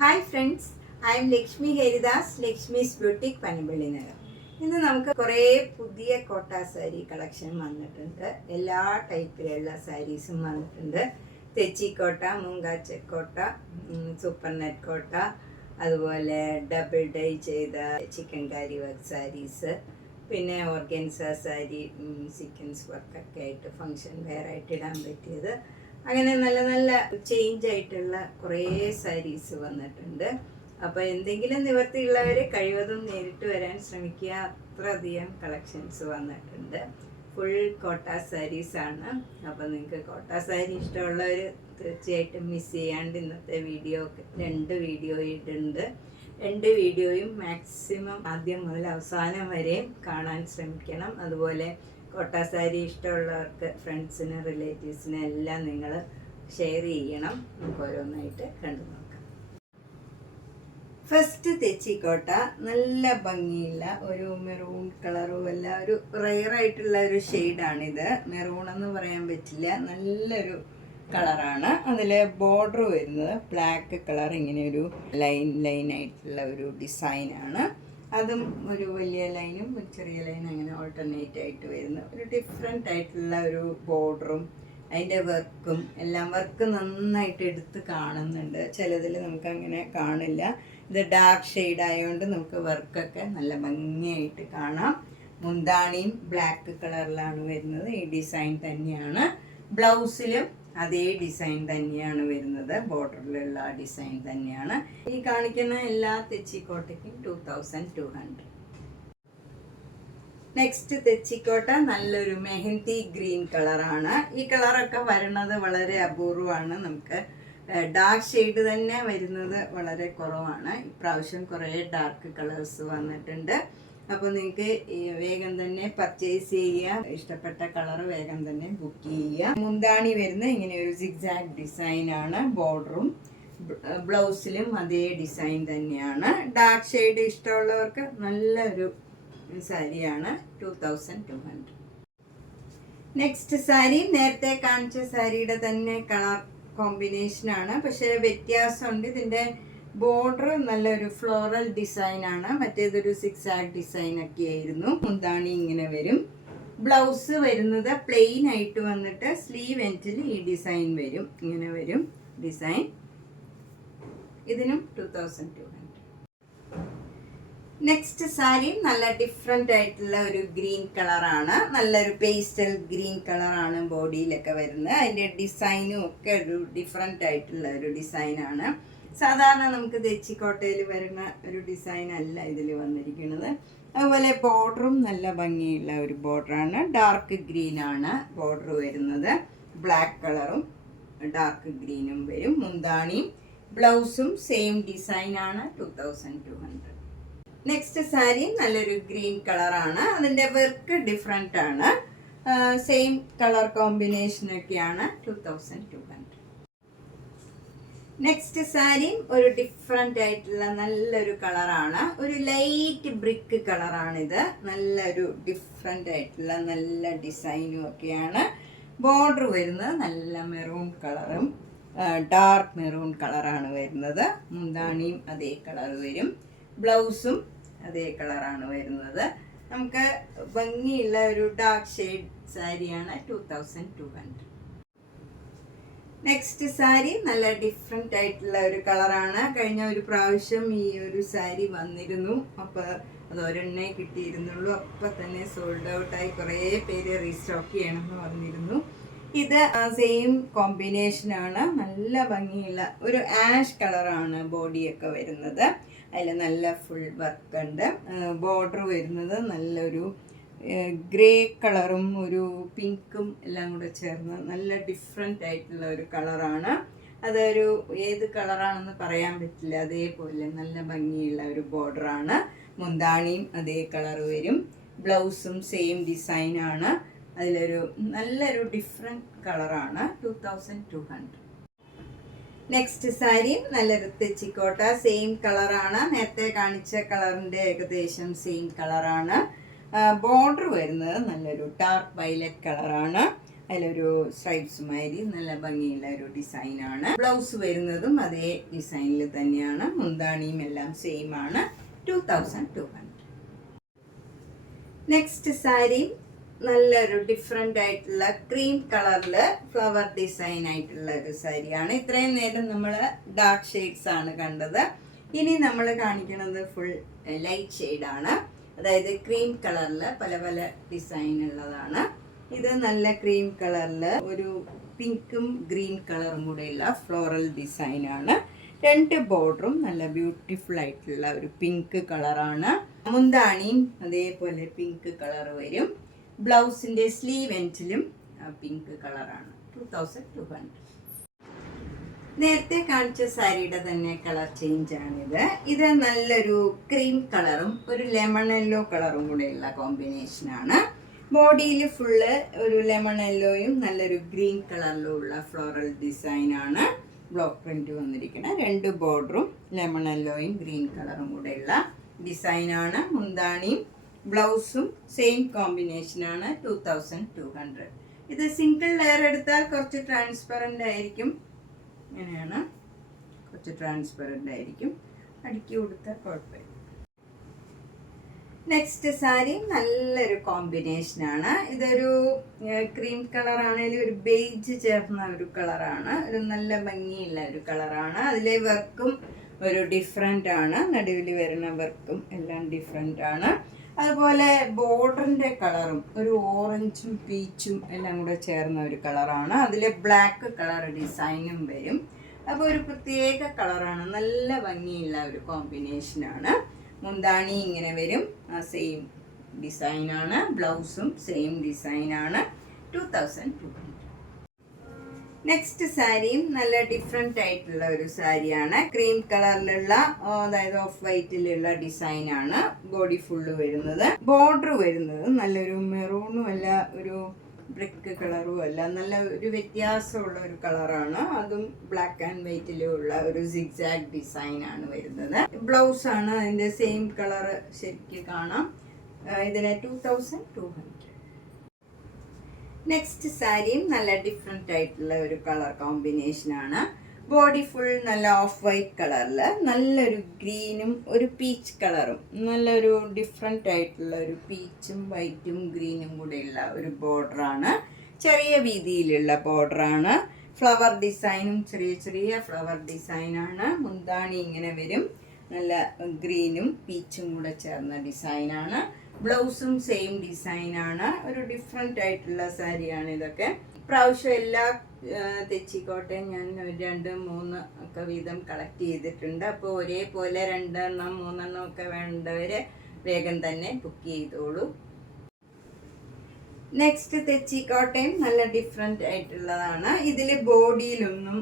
Hi friends, I M Lakshmi Haridas, Lakshmi's boutique Panampilly Nagar. ഇന്ന് നമുക്ക് കുറേ പുതിയ കോട്ട സാരി കളക്ഷൻ വന്നിട്ടുണ്ട്. എല്ലാ ടൈപ്പിലുള്ള സാരീസും വന്നിട്ടുണ്ട്. തെച്ചിക്കോട്ട, മുങ്കാച്ചക്കോട്ട, സൂപ്പർ നെറ്റ് കോട്ട, അതുപോലെ ഡബിൾ ഡൈ ചെയ്ത ചിക്കൻ കാരി വർക്ക് സാരീസ്, പിന്നെ ഓർഗൻസ സാരി സീക്വൻസ് വർക്കൊക്കെ ആയിട്ട് ഫങ്ഷൻ വെയർ ആയിട്ട് ഇടാൻ പറ്റിയത്, അങ്ങനെ നല്ല നല്ല ചേഞ്ച് ആയിട്ടുള്ള കുറേ സാരീസ് വന്നിട്ടുണ്ട്. അപ്പോൾ എന്തെങ്കിലും നിവർത്തിയുള്ളവർ കഴിവതും നേരിട്ട് വരാൻ ശ്രമിക്കുക. അത്രയധികം കളക്ഷൻസ് വന്നിട്ടുണ്ട്. ഫുൾ കോട്ട സാരീസാണ്. അപ്പോൾ നിങ്ങൾക്ക് കോട്ട സാരി ഇഷ്ടമുള്ളവർ തീർച്ചയായിട്ടും മിസ് ചെയ്യാണ്ട് ഇന്നത്തെ വീഡിയോ 2 വീഡിയോ ഇടുന്നുണ്ട്. 2 വീഡിയോയും മാക്സിമം ആദ്യം മുതൽ അവസാനം വരെയും കാണാൻ ശ്രമിക്കണം. അതുപോലെ കോട്ട സാരി ഇഷ്ടമുള്ളവർക്ക് ഫ്രണ്ട്സിന് റിലേറ്റീവ്സിന് എല്ലാം നിങ്ങൾ ഷെയർ ചെയ്യണം. നമുക്ക് ഓരോന്നായിട്ട് കണ്ടു നോക്കാം. ഫസ്റ്റ് തെച്ചിക്കോട്ട, നല്ല ഭംഗിയുള്ള ഒരു മെറൂൺ കളറും അല്ല, ഒരു റെയറായിട്ടുള്ള ഒരു ഷെയ്ഡാണിത്. മെറൂൺ എന്ന് പറയാൻ പറ്റില്ല, നല്ലൊരു കളറാണ്. അതിൽ ബോർഡർ വരുന്നത് ബ്ലാക്ക് കളർ, ഇങ്ങനെ ഒരു ലൈൻ ആയിട്ടുള്ള ഒരു ഡിസൈനാണ്. അതും ഒരു വലിയ ലൈനും ഒരു ചെറിയ ലൈനും അങ്ങനെ ഓൾട്ടർനേറ്റ് ആയിട്ട് വരുന്ന ഒരു ഡിഫറെൻ്റ് ആയിട്ടുള്ള ഒരു ബോർഡറും അതിൻ്റെ വർക്കും എല്ലാം. വർക്ക് നന്നായിട്ട് എടുത്ത് കാണുന്നുണ്ട്. ചിലതിൽ നമുക്കങ്ങനെ കാണില്ല. ഇത് ഡാർക്ക് ഷെയ്ഡ് ആയതുകൊണ്ട് നമുക്ക് വർക്കൊക്കെ നല്ല ഭംഗിയായിട്ട് കാണാം. മുന്താണിയും ബ്ലാക്ക് കളറിലാണ് വരുന്നത്. ഈ ഡിസൈൻ തന്നെയാണ് ബ്ലൗസിലും അതേ ഡിസൈൻ തന്നെയാണ് വരുന്നത്. ബോർഡറിലുള്ള ഡിസൈൻ തന്നെയാണ്. ഈ കാണിക്കുന്ന എല്ലാ തെച്ചിക്കോട്ടയ്ക്കും 2200. നെക്സ്റ്റ് തെച്ചിക്കോട്ട നല്ലൊരു മെഹന്തി ഗ്രീൻ കളറാണ്. ഈ കളറൊക്കെ വരുന്നത് വളരെ അപൂർവമാണ്. നമുക്ക് ഡാർക്ക് ഷെയ്ഡ് തന്നെ വരുന്നത് വളരെ കുറവാണ്. ഇപ്രാവശ്യം കുറേ ഡാർക്ക് കളേഴ്സ് വന്നിട്ടുണ്ട്. അപ്പോൾ നിങ്ങൾക്ക് വേഗം തന്നെ പർച്ചേസ് ചെയ്യുക. ഇഷ്ടപ്പെട്ട കളർ വേഗം തന്നെ ബുക്ക് ചെയ്യുക. മുന്താണി വരുന്ന ഇങ്ങനെ ഒരു സിഗ്സാഗ് ഡിസൈനാണ്. ബോർഡറും ബ്ലൗസിലും അതേ ഡിസൈൻ തന്നെയാണ്. ഡാർക്ക് ഷെയ്ഡ് ഇഷ്ടമുള്ളവർക്ക് നല്ലൊരു സാരിയാണ്. 2200. നെക്സ്റ്റ് സാരി നേരത്തെ കാണിച്ച സാരിയുടെ തന്നെ കളർ കോമ്പിനേഷനാണ്, പക്ഷേ വ്യത്യാസമുണ്ട്. ഇതിൻ്റെ ബോർഡർ നല്ലൊരു ഫ്ലോറൽ ഡിസൈനാണ്. മറ്റേതൊരു സിക്സാഗ് ഡിസൈൻ ഒക്കെ ആയിരുന്നു. മുന്താണി ഇങ്ങനെ വരും. ബ്ലൗസ് വരുന്നത് പ്ലെയിൻ ആയിട്ട് വന്നിട്ട് സ്ലീവ് എൻഡിൽ ഈ ഡിസൈൻ വരും. ഇങ്ങനെ വരും ഡിസൈൻ. ഇതിനും 2200. നെക്സ്റ്റ് സാരി നല്ല ഡിഫറെൻ്റ് ആയിട്ടുള്ള ഒരു ഗ്രീൻ കളറാണ്. നല്ലൊരു പേസ്റ്റൽ ഗ്രീൻ കളറാണ് ബോഡിയിലൊക്കെ വരുന്നത്. അതിൻ്റെ ഡിസൈനും ഒക്കെ ഒരു ഡിഫറെൻ്റ് ആയിട്ടുള്ള ഒരു ഡിസൈനാണ്. സാധാരണ നമുക്ക് തെച്ചിക്കോട്ടയിൽ വരുന്ന ഒരു ഡിസൈൻ അല്ല ഇതിൽ വന്നിരിക്കുന്നത്. അതുപോലെ ബോർഡറും നല്ല ഭംഗിയുള്ള ഒരു ബോർഡറാണ്. ഡാർക്ക് ഗ്രീനാണ് ബോർഡർ വരുന്നത്. ബ്ലാക്ക് കളറും ഡാർക്ക് ഗ്രീനും വരും. മുന്താണിയും ബ്ലൗസും സെയിം ഡിസൈനാണ്. 2200. നെക്സ്റ്റ് സാരി നല്ലൊരു ഗ്രീൻ കളറാണ്. അതിൻ്റെ വർക്ക് ഡിഫറെൻ്റ് ആണ്. സെയിം കളർ കോമ്പിനേഷനൊക്കെയാണ്. 2200. നെക്സ്റ്റ് സാരി ഒരു ഡിഫറെൻ്റ് ആയിട്ടുള്ള നല്ലൊരു കളറാണ്. ഒരു ലൈറ്റ് ബ്രിക്ക് കളറാണിത്. നല്ലൊരു ഡിഫറെൻ്റ് ആയിട്ടുള്ള നല്ല ഡിസൈനും ഒക്കെയാണ്. ബോർഡർ വരുന്നത് നല്ല മെറൂൺ കളറും ഡാർക്ക് മെറൂൺ കളറാണ് വരുന്നത്. മുന്താണിയും അതേ കളർ വരും. ബ്ലൗസും അതേ കളറാണ് വരുന്നത്. നമുക്ക് ഭംഗിയുള്ള ഒരു ഡാർക്ക് ഷെയ്ഡ് സാരിയാണ്. 2200. നെക്സ്റ്റ് സാരി നല്ല ഡിഫറെൻ്റ് ആയിട്ടുള്ള ഒരു കളറാണ്. കഴിഞ്ഞ ഒരു പ്രാവശ്യം ഈ ഒരു സാരി വന്നിരുന്നു. അപ്പോൾ അത് ഒരെണ്ണേ കിട്ടിയിരുന്നുള്ളൂ. അപ്പം തന്നെ സോൾഡ് ഔട്ടായി. കുറേ പേര് റീസ്റ്റോക്ക് ചെയ്യണമെന്ന് പറഞ്ഞിരുന്നു. ഇത് സെയിം കോമ്പിനേഷനാണ്. നല്ല ഭംഗിയുള്ള ഒരു ആഷ് കളറാണ് ബോഡിയൊക്കെ വരുന്നത്. അതിൽ നല്ല ഫുൾ വർക്ക് ഉണ്ട്. ബോർഡർ വരുന്നത് നല്ലൊരു ഗ്രേ കളറും ഒരു പിങ്കും എല്ലാം കൂടെ ചേർന്ന് നല്ല ഡിഫറെൻ്റ് ആയിട്ടുള്ള ഒരു കളറാണ്. അതൊരു ഏത് കളറാണെന്ന് പറയാൻ പറ്റില്ല. അതേപോലെ നല്ല ഭംഗിയുള്ള ഒരു ബോർഡറാണ്. മുന്താണിയും അതേ കളർ വരും. ബ്ലൗസും സെയിം ഡിസൈനാണ്. അതിലൊരു നല്ലൊരു ഡിഫറെൻ്റ് കളറാണ്. 2200. നെക്സ്റ്റ് സാരി നല്ലൊരു തെച്ചിക്കോട്ട സെയിം കളറാണ്. നേരത്തെ കാണിച്ച കളറിൻ്റെ ഏകദേശം സെയിം കളറാണ്. ബോർഡർ വരുന്നത് നല്ലൊരു ഡാർക്ക് വയലറ്റ് കളറാണ്. അതിലൊരു സ്ട്രൈപ്സ് മാതിരി നല്ല ഭംഗിയുള്ള ഒരു ഡിസൈനാണ്. ബ്ലൗസ് വരുന്നതും അതേ ഡിസൈനിൽ തന്നെയാണ്. മുന്താണിയും എല്ലാം സെയിം ആണ്. 2200. നെക്സ്റ്റ് സാരി നല്ലൊരു ഡിഫറെൻ്റ് ആയിട്ടുള്ള ക്രീം കളറിൽ ഫ്ലവർ ഡിസൈൻ ആയിട്ടുള്ള ഒരു സാരിയാണ്. ഇത്രയും നേരം നമ്മൾ ഡാർക്ക് ഷെയ്ഡ്സ് ആണ് കണ്ടത്. ഇനി നമ്മൾ കാണിക്കുന്നത് ഫുൾ ലൈറ്റ് ഷെയ്ഡാണ്. അതായത് ക്രീം കളറിൽ പല പല ഡിസൈൻ ഉള്ളതാണ്. ഇത് നല്ല ക്രീം കളറിൽ ഒരു പിങ്കും ഗ്രീൻ കളറും കൂടെയുള്ള ഫ്ലോറൽ ഡിസൈനാണ്. 2 ബോർഡറും നല്ല ബ്യൂട്ടിഫുൾ ആയിട്ടുള്ള ഒരു പിങ്ക് കളറാണ്. മുന്താണിയും അതേപോലെ പിങ്ക് കളർ വരും. ബ്ലൗസിൻ്റെ സ്ലീവ് എൻഡിലും പിങ്ക് കളറാണ്. 2200. നേരത്തെ കാണിച്ച സാരിയുടെ തന്നെ കളർ ചേഞ്ച് ആണിത്. ഇത് നല്ലൊരു ക്രീം കളറും ഒരു ലെമൺ യെല്ലോ കളറും കൂടെയുള്ള കോമ്പിനേഷനാണ്. ബോഡിയിൽ ഫുള്ള് ഒരു ലെമൺ യെല്ലോയും നല്ലൊരു ഗ്രീൻ കളറിലും ഉള്ള ഫ്ലോറൽ ഡിസൈനാണ്. ബ്ലോക്ക് പ്രിന്റ് വന്നിരിക്കുന്നത്. 2 ബോർഡറും ലെമൺ യെല്ലോയും ഗ്രീൻ കളറും കൂടെയുള്ള ഡിസൈനാണ്. മുന്താണിയും ബ്ലൗസും സെയിം കോമ്പിനേഷനാണ്. 2200. ഇത് സിംഗിൾ ലെയർ എടുത്താൽ കുറച്ച് ട്രാൻസ്പെറൻ്റ് ആയിരിക്കും. ഇങ്ങനെയാണ്, കുറച്ച് ട്രാൻസ്പെറൻ്റ് ആയിരിക്കും. അടുക്കി കൊടുത്താൽ കുഴപ്പമില്ല. നെക്സ്റ്റ് സാരി നല്ലൊരു കോമ്പിനേഷനാണ്. ഇതൊരു ക്രീം കളറാണെങ്കിലും ഒരു ബേജ് ചേർന്ന ഒരു കളറാണ്. ഒരു നല്ല ഭംഗിയുള്ള ഒരു കളറാണ്. അതിലെ വർക്കും ഒരു ഡിഫറെൻ്റ് ആണ്. നടുവിൽ വരുന്ന വർക്കും എല്ലാം ഡിഫറെൻ്റ് ആണ്. അതുപോലെ ബോർഡറിൻ്റെ കളറും ഒരു ഓറഞ്ചും പീച്ചും എല്ലാം കൂടെ ചേർന്ന ഒരു കളറാണ്. അതിൽ ബ്ലാക്ക് കളർ ഡിസൈനും വരും. അപ്പോൾ ഒരു പ്രത്യേക കളറാണ്. നല്ല ഭംഗിയുള്ള ഒരു കോമ്പിനേഷനാണ്. മുന്താണി ഇങ്ങനെ വരും. സെയിം ഡിസൈനാണ്. ബ്ലൗസും സെയിം ഡിസൈനാണ്. 2200. നെക്സ്റ്റ് സാരിയും നല്ല ഡിഫറെൻ്റ് ആയിട്ടുള്ള ഒരു സാരിയാണ്. ക്രീം കളറിലുള്ള, അതായത് ഓഫ് വൈറ്റിലുള്ള ഡിസൈനാണ്. ബോഡി ഫുള്ള് വരുന്നത്. ബോർഡർ വരുന്നത് നല്ലൊരു മെറൂണും അല്ല, ഒരു ബ്രിക്ക് കളറും അല്ല, നല്ല ഒരു വ്യത്യാസമുള്ള ഒരു കളറാണ്. അതും ബ്ലാക്ക് ആൻഡ് വൈറ്റിലുള്ള ഒരു സിഗ്സാഗ് ഡിസൈനാണ് വരുന്നത്. ബ്ലൗസ് ആണ് അതിൻ്റെ സെയിം കളറ് ശരിക്കും കാണാം. ഇതിന് 2200. നെക്സ്റ്റ് സാരിയും നല്ല ഡിഫറെൻ്റ് ആയിട്ടുള്ള ഒരു കളർ കോമ്പിനേഷനാണ്. ബോഡി ഫുൾ നല്ല ഓഫ് വൈറ്റ് കളറിൽ നല്ലൊരു ഗ്രീനും ഒരു പീച്ച് കളറും, നല്ലൊരു ഡിഫറെൻ്റ് ആയിട്ടുള്ള ഒരു പീച്ചും വൈറ്റും ഗ്രീനും കൂടെയുള്ള ഒരു ബോർഡറാണ്. ചെറിയ വീതിയിലുള്ള ബോർഡറാണ്. ഫ്ലവർ ഡിസൈനും ചെറിയ ചെറിയ ഫ്ലവർ ഡിസൈനാണ്. മുന്താണി ഇങ്ങനെ വരും. നല്ല ഗ്രീനും പീച്ചും കൂടെ ചേർന്ന ഡിസൈനാണ്. ബ്ലൗസും സെയിം ഡിസൈനാണ്. ഒരു ഡിഫറെൻ്റ് ആയിട്ടുള്ള സാരിയാണ് ഇതൊക്കെ. ഇപ്രാവശ്യം എല്ലാ തെച്ചിക്കോട്ടയും ഞാൻ 2-3 ഒക്കെ വീതം കളക്ട് ചെയ്തിട്ടുണ്ട്. അപ്പോൾ ഒരേപോലെ 2-3 ഒക്കെ വേണ്ടവർ വേഗം തന്നെ ബുക്ക് ചെയ്തോളൂ. നെക്സ്റ്റ് തെച്ചിക്കോട്ടയും നല്ല ഡിഫറെൻ്റ് ആയിട്ടുള്ളതാണ്. ഇതിൽ ബോഡിയിലൊന്നും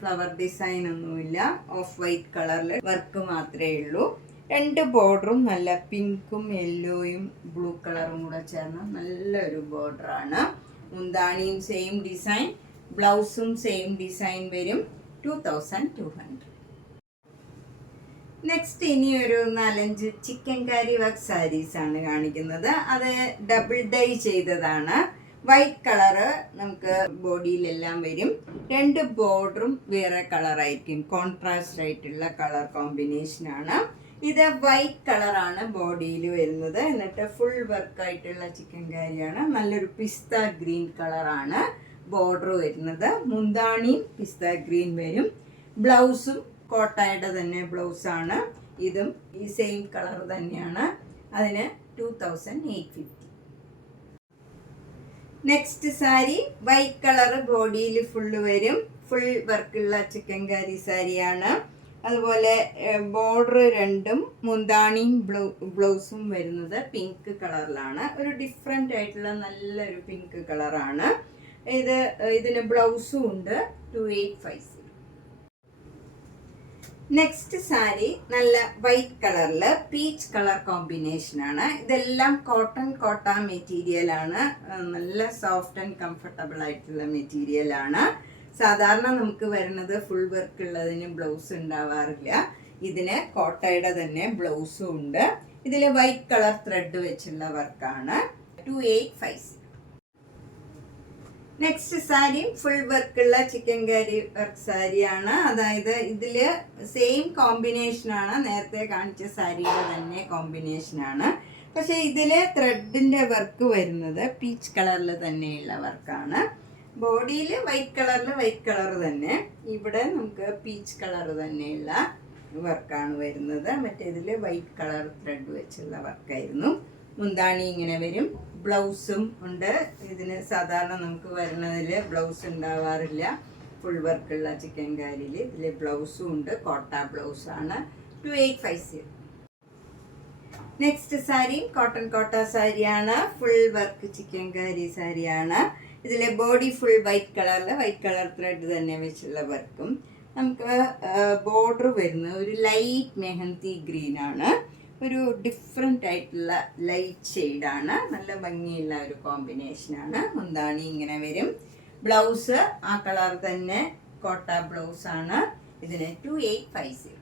ഫ്ലവർ ഡിസൈൻ ഒന്നുമില്ല. ഓഫ് വൈറ്റ് കളറിൽ വർക്ക് മാത്രമേ ഉള്ളൂ. 2 ബോർഡറും നല്ല പിങ്കും യെല്ലോയും ബ്ലൂ കളറും കൂടെ ചേർന്ന നല്ലൊരു ബോർഡറാണ്. മുന്താണിയും സെയിം ഡിസൈൻ, ബ്ലൗസും സെയിം ഡിസൈൻ വരും. 2200. നെക്സ്റ്റ് ഇനി ഒരു 4-5 ചിക്കൻ കാരി വർക്ക് സാരീസ് ആണ് കാണിക്കുന്നത്. അത് ഡബിൾ ഡൈ ചെയ്തതാണ്. വൈറ്റ് കളറ് നമുക്ക് ബോഡിയിലെല്ലാം വരും. 2 ബോർഡറും വേറെ കളറായിരിക്കും. കോൺട്രാസ്റ്റ് ആയിട്ടുള്ള കളർ കോമ്പിനേഷനാണ്. ഇത് വൈറ്റ് കളറാണ് ബോഡിയിൽ വരുന്നത്. എന്നിട്ട് ഫുൾ വർക്കായിട്ടുള്ള ചിക്കൻ കാരിയാണ്. നല്ലൊരു പിസ്ത ഗ്രീൻ കളറാണ് ബോർഡർ വരുന്നത്. മുന്താണിയും പിസ്ത ഗ്രീൻ വരും. ബ്ലൗസും കോട്ടയുടെ തന്നെ ബ്ലൗസാണ്. ഇതും ഈ സെയിം കളർ തന്നെയാണ്. അതിന് 2850. നെക്സ്റ്റ് സാരി വൈറ്റ് കളർ ബോഡിയിൽ ഫുള്ള് വരും. ഫുൾ വർക്കുള്ള ചിക്കൻ കാരി സാരിയാണ്. അതുപോലെ ബോർഡർ 2ഉം മുന്താണിയും ബ്ലൗസും വരുന്നത് പിങ്ക് കളറിലാണ്. ഒരു ഡിഫറെൻ്റ് ആയിട്ടുള്ള നല്ലൊരു പിങ്ക് കളറാണ്. ഇതിന് ബ്ലൗസും ഉണ്ട്. 2850. നെക്സ്റ്റ് സാരി നല്ല വൈറ്റ് കളറിൽ പീച്ച് കളർ കോമ്പിനേഷനാണ്. ഇതെല്ലാം കോട്ട മെറ്റീരിയലാണ്. നല്ല സോഫ്റ്റ് ആൻഡ് കംഫർട്ടബിൾ ആയിട്ടുള്ള മെറ്റീരിയലാണ്. സാധാരണ നമുക്ക് വരുന്നത് ഫുൾ വർക്ക് ഉള്ളതിന് ബ്ലൗസ് ഉണ്ടാവാറില്ല. ഇതിന് കോട്ടയുടെ തന്നെ ബ്ലൗസും ഉണ്ട്. ഇതിൽ വൈറ്റ് കളർ ത്രെഡ് വെച്ചുള്ള വർക്കാണ്. 2850. നെക്സ്റ്റ് സാരിയും ഫുൾ വർക്കുള്ള ചിക്കൻ കാരി വർക്ക് സാരിയാണ്. അതായത് ഇതിൽ സെയിം കോമ്പിനേഷനാണ്, നേരത്തെ കാണിച്ച സാരിയുടെ തന്നെ കോമ്പിനേഷനാണ്. പക്ഷേ ഇതിൽ ത്രെഡിൻ്റെ വർക്ക് വരുന്നത് പീച്ച് കളറിൽ തന്നെയുള്ള വർക്കാണ്. ബോഡിയിൽ വൈറ്റ് കളർ തന്നെ, ഇവിടെ നമുക്ക് പീച്ച് കളർ തന്നെയുള്ള വർക്കാണ് വരുന്നത്. മറ്റേതിൽ വൈറ്റ് കളർ ത്രെഡ് വെച്ചുള്ള വർക്കായിരുന്നു. മുന്താണി ഇങ്ങനെ വരും. ബ്ലൗസും ഉണ്ട്. ഇതിന് സാധാരണ നമുക്ക് വരുന്നതിൽ ബ്ലൗസ് ഉണ്ടാവാറില്ല. ഫുൾ വർക്കുള്ള ചിക്കൻ കാരിയിൽ ഇതിൽ ബ്ലൗസും ഉണ്ട്. കോട്ട ബ്ലൗസാണ്. 2850. നെക്സ്റ്റ് സാരി കോട്ടൺ കോട്ട സാരിയാണ്. ഫുൾ വർക്ക് ചിക്കൻ കാരി സാരിയാണ്. ഇതിലെ body full white colour thread തന്നെ വെച്ചുള്ള വർക്കും. നമുക്ക് ബോർഡർ വരുന്നത് ഒരു ലൈറ്റ് മെഹന്തി ഗ്രീൻ ആണ്. ഒരു ഡിഫറെൻ്റ് ആയിട്ടുള്ള ലൈറ്റ് ഷെയ്ഡാണ്. നല്ല ഭംഗിയുള്ള ഒരു കോമ്പിനേഷനാണ്. മുന്താണി ഇങ്ങനെ വരും. ബ്ലൗസ് ആ കളർ തന്നെ കോട്ട ബ്ലൗസാണ്. ഇതിന് 2850.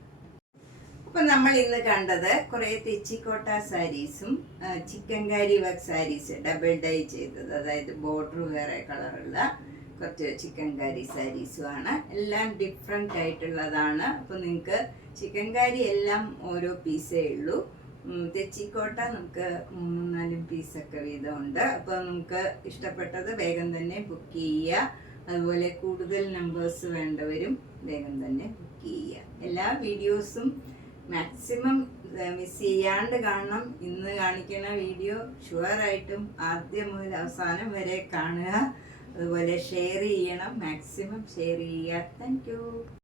അപ്പം നമ്മൾ ഇന്ന് കണ്ടത് കുറേ തെച്ചിക്കോട്ട സാരീസും chikankari work saris double dye ചെയ്തത്, അതായത് ബോർഡർ വേറെ കളറുള്ള കുറച്ച് ചിക്കൻ കാരി സാരീസുമാണ്. എല്ലാം ഡിഫറെൻ്റ് ആയിട്ടുള്ളതാണ്. അപ്പോൾ നിങ്ങൾക്ക് ചിക്കൻ കാരി എല്ലാം ഓരോ പീസേ ഉള്ളൂ. തെച്ചിക്കോട്ട നമുക്ക് 3-4 പീസൊക്കെ വീതമുണ്ട്. അപ്പോൾ നമുക്ക് ഇഷ്ടപ്പെട്ടത് വേഗം തന്നെ ബുക്ക് ചെയ്യുക. അതുപോലെ കൂടുതൽ നമ്പേഴ്സ് വേണ്ടവരും വേഗം തന്നെ ബുക്ക് ചെയ്യുക. എല്ലാ വീഡിയോസും മാക്സിമം മിസ് ചെയ്യാണ്ട് കാണണം. ഇന്ന് കാണിക്കുന്ന വീഡിയോ ഷുവറായിട്ടും ആദ്യം മുതൽ അവസാനം വരെ കാണുക. അതുപോലെ ഷെയർ ചെയ്യണം, മാക്സിമം ഷെയർ ചെയ്യുക. Thank you.